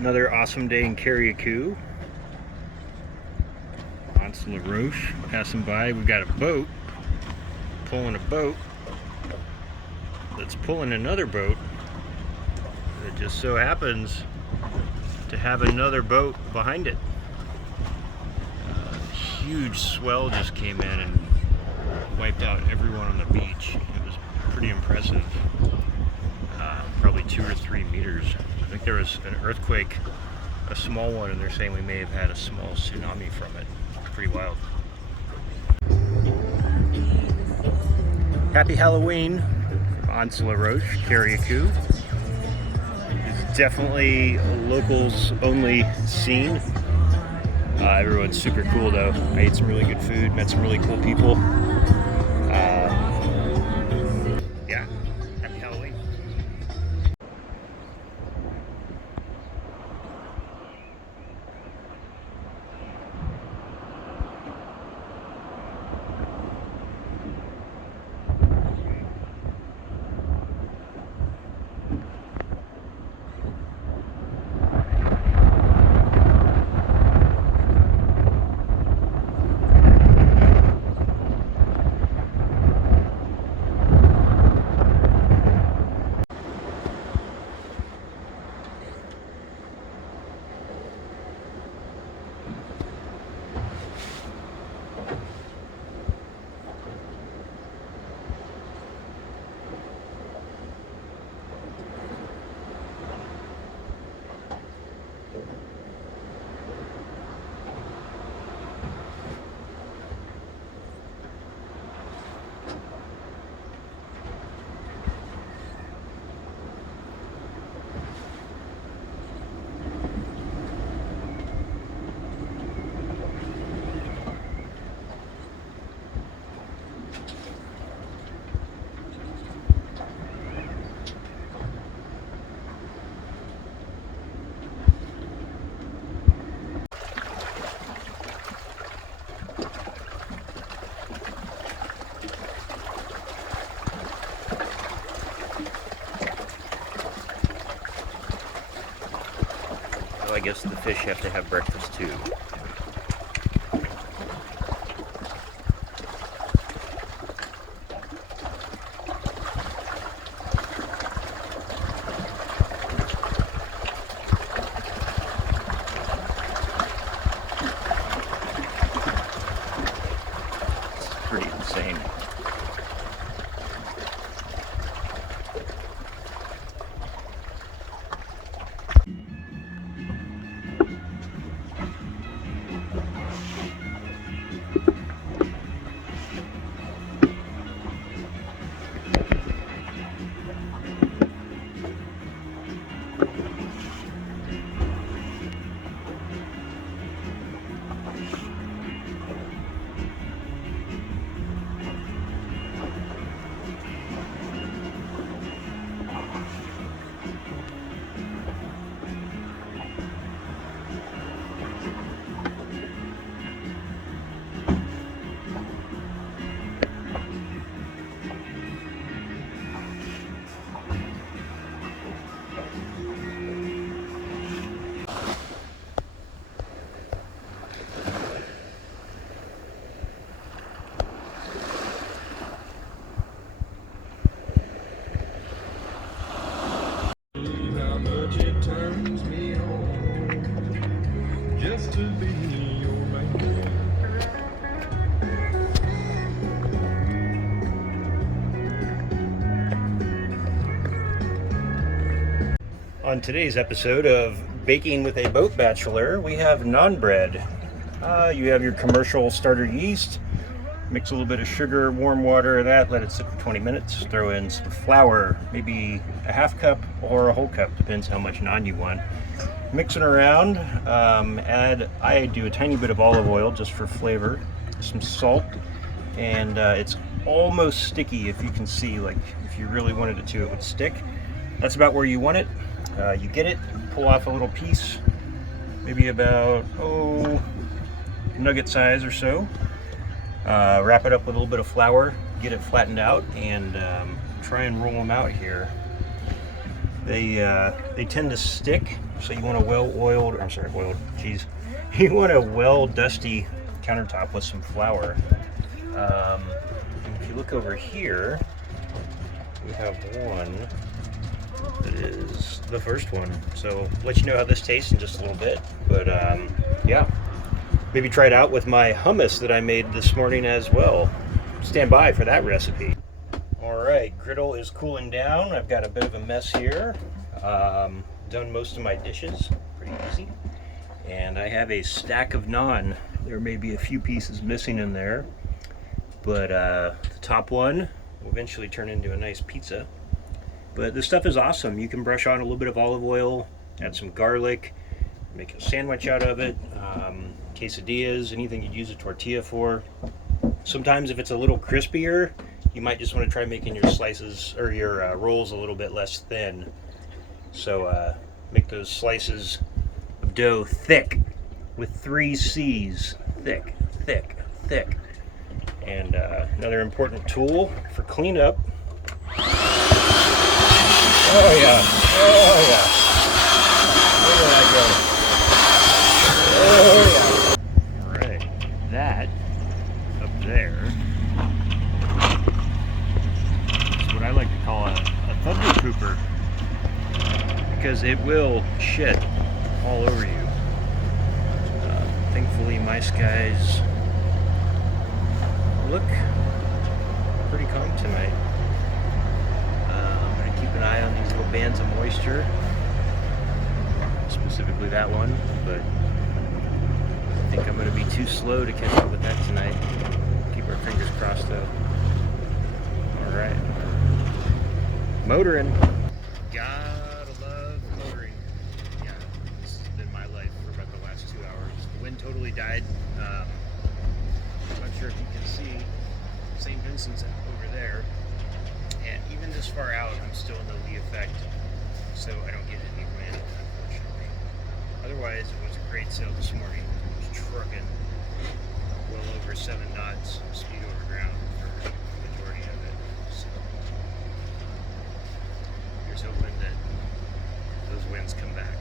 Another awesome day in Carriacou. On to La Roche, passing by. We've got a boat, pulling a boat that's pulling another boat. It just so happens to have another boat behind it. Huge swell just came in and wiped out everyone on the beach. It was pretty impressive. Probably 2 or 3 meters. I think there was an earthquake, a small one, and they're saying we may have had a small tsunami from it. Pretty wild. Happy Halloween on to La Roche, Carriacou. It's definitely a locals only scene. Everyone's super cool though. I ate some really good food, met some really cool people. Yeah, happy Halloween. I guess the fish have to have breakfast too. It's pretty insane. On today's episode of Baking with a Boat Bachelor, we have naan bread. You have your commercial starter yeast, mix a little bit of sugar, warm water, let it sit for 20 minutes, throw in some flour, maybe a half cup or a whole cup, depends how much naan you want. Mix it around, I do a tiny bit of olive oil just for flavor, some salt, and it's almost sticky. If you can see, like if you really wanted it to, it would stick. That's about where you want it. You get it, pull off a little piece, maybe about nugget size or so. Wrap it up with a little bit of flour, get it flattened out, and try and roll them out here. They tend to stick, so you want a well-oiled, I'm sorry, oiled, geez. You want a well-dusty countertop with some flour. If you look over here, we have one that is the first one. So I'll let you know how this tastes in just a little bit. But yeah, maybe try it out with my hummus that I made this morning as well. Stand by for that recipe. All right, griddle is cooling down. I've got a bit of a mess here. Done most of my dishes, pretty easy. And I have a stack of naan. There may be a few pieces missing in there, but the top one will eventually turn into a nice pizza. But this stuff is awesome. You can brush on a little bit of olive oil, add some garlic, make a sandwich out of it, quesadillas, anything you'd use a tortilla for. Sometimes if it's a little crispier, you might just want to try making your slices or your rolls a little bit less thin. So make those slices of dough thick with 3 C's. Thick, thick, thick. And another important tool for cleanup. Oh yeah, oh yeah. Where did I go? Oh yeah. All right, that up there is what I like to call a thunder pooper, because it will shit all over you. Thankfully, my skies look pretty calm tonight. I'm going to keep an eye on these little bands of moisture, specifically that one, but I think I'm going to be too slow to catch up with that tonight. Keep our fingers crossed though. Alright. Motoring. Gotta love motoring. Yeah, this has been my life for about the last 2 hours. The wind totally died. I'm not sure if you can see St. Vincent's over there. And even this far out, I'm still in the lee effect, so I don't get any wind, unfortunately. Otherwise, it was a great sail this morning. It was trucking well over 7 knots speed over ground for the majority of it. So here's hoping that those winds come back.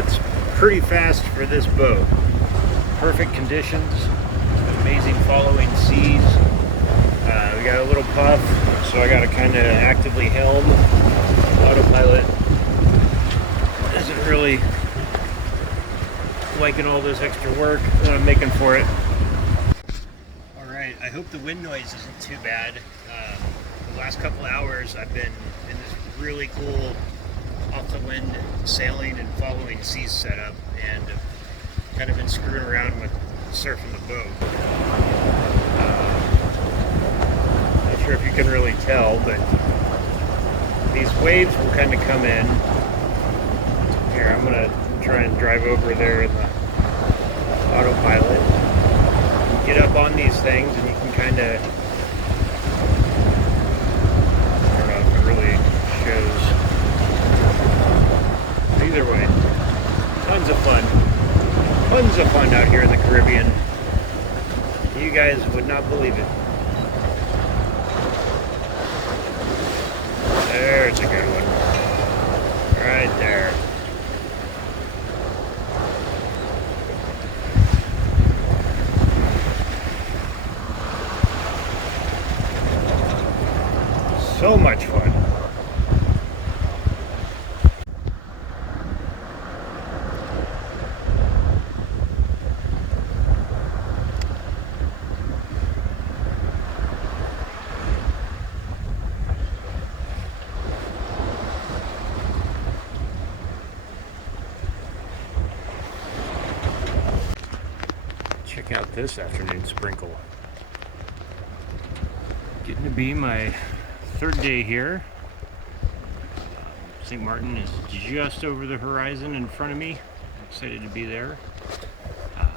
that's pretty fast for this boat. Perfect conditions, amazing following seas. We got a little puff, so I got to kind of actively helm. Autopilot isn't really liking all this extra work that I'm making for it. Alright, I hope the wind noise isn't too bad. The last couple hours I've been in this really cool off the wind sailing and following seas setup, and kind of been screwing around with surfing the boat. Not sure if you can really tell, but these waves will kind of come in. Here, I'm going to try and drive over there in the autopilot. Get up on these things and you can kind of, I don't know if it really shows. Either way, tons of fun. Tons of fun out here in the Caribbean. You guys would not believe it. There's a good one. Right there. So much fun. Check out this afternoon sprinkle. Getting to be my third day here. St. Martin is just over the horizon in front of me. I'm excited to be there. A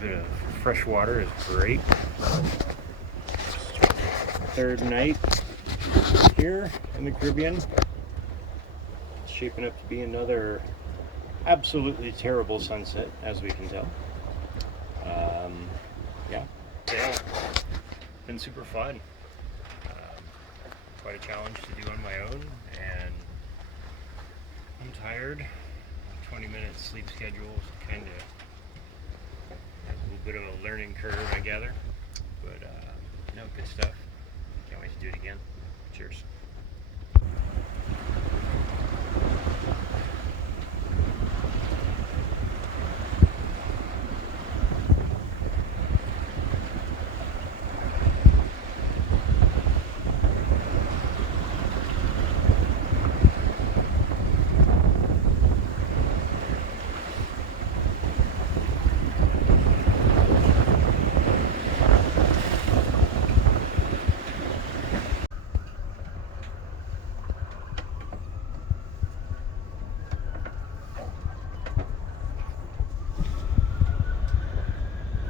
bit of fresh water is great. Third night here in the Caribbean. It's shaping up to be another absolutely terrible sunset, as we can tell. Yeah, been super fun. Quite a challenge to do on my own, and I'm tired. 20-minute sleep schedule is kind of a little bit of a learning curve, I gather. But no, good stuff. Can't wait to do it again. Cheers.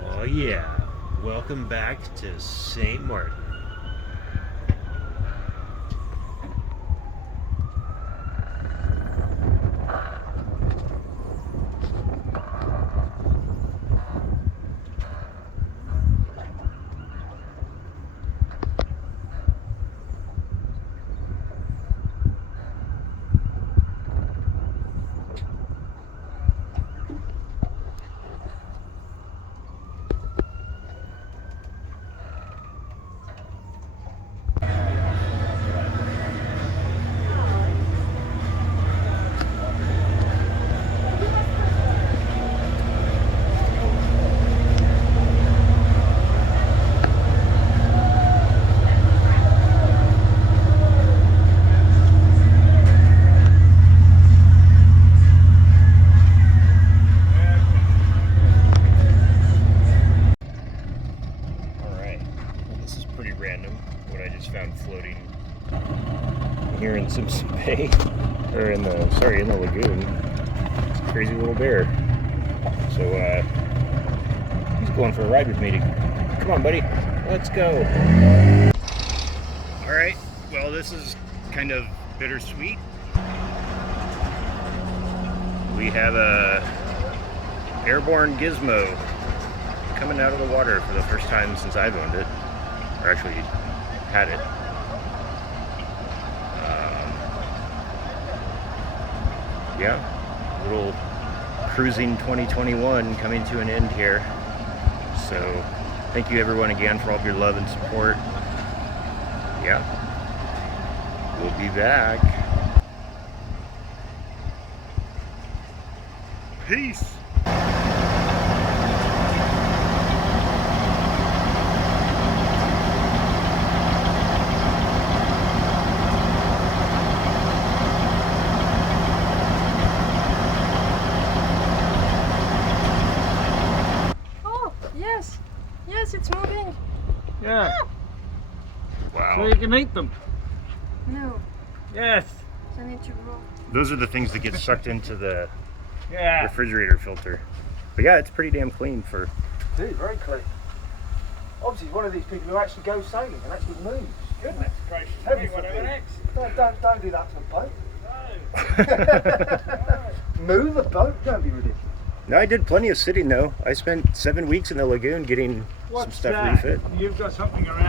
Oh yeah, welcome back to St. Martin. Floating here in Simpson Bay, or in the lagoon. Crazy little bear. So he's going for a ride with me. Come on, buddy, let's go. All right. Well, this is kind of bittersweet. We have a airborne Gizmo coming out of the water for the first time since I've owned it, or actually had it. Yeah, Little cruising 2021 coming to an end here. So thank you everyone again for all of your love and support. Yeah, we'll be back. Peace. Yes, it's moving. Yeah. Wow. So you can eat them. No, Yes. they need to grow. Those are the things that get sucked into the Yeah. refrigerator filter. But yeah, it's pretty damn clean for... Dude, very clean. Obviously, he's one of these people who actually goes sailing and actually moves. Goodness gracious. Heavy What for an me. ex. Don't do that to a boat. No. Move a boat, don't be ridiculous. No, I did plenty of sitting though. I spent 7 weeks in the lagoon getting some What's stuff that? refit. You've got something around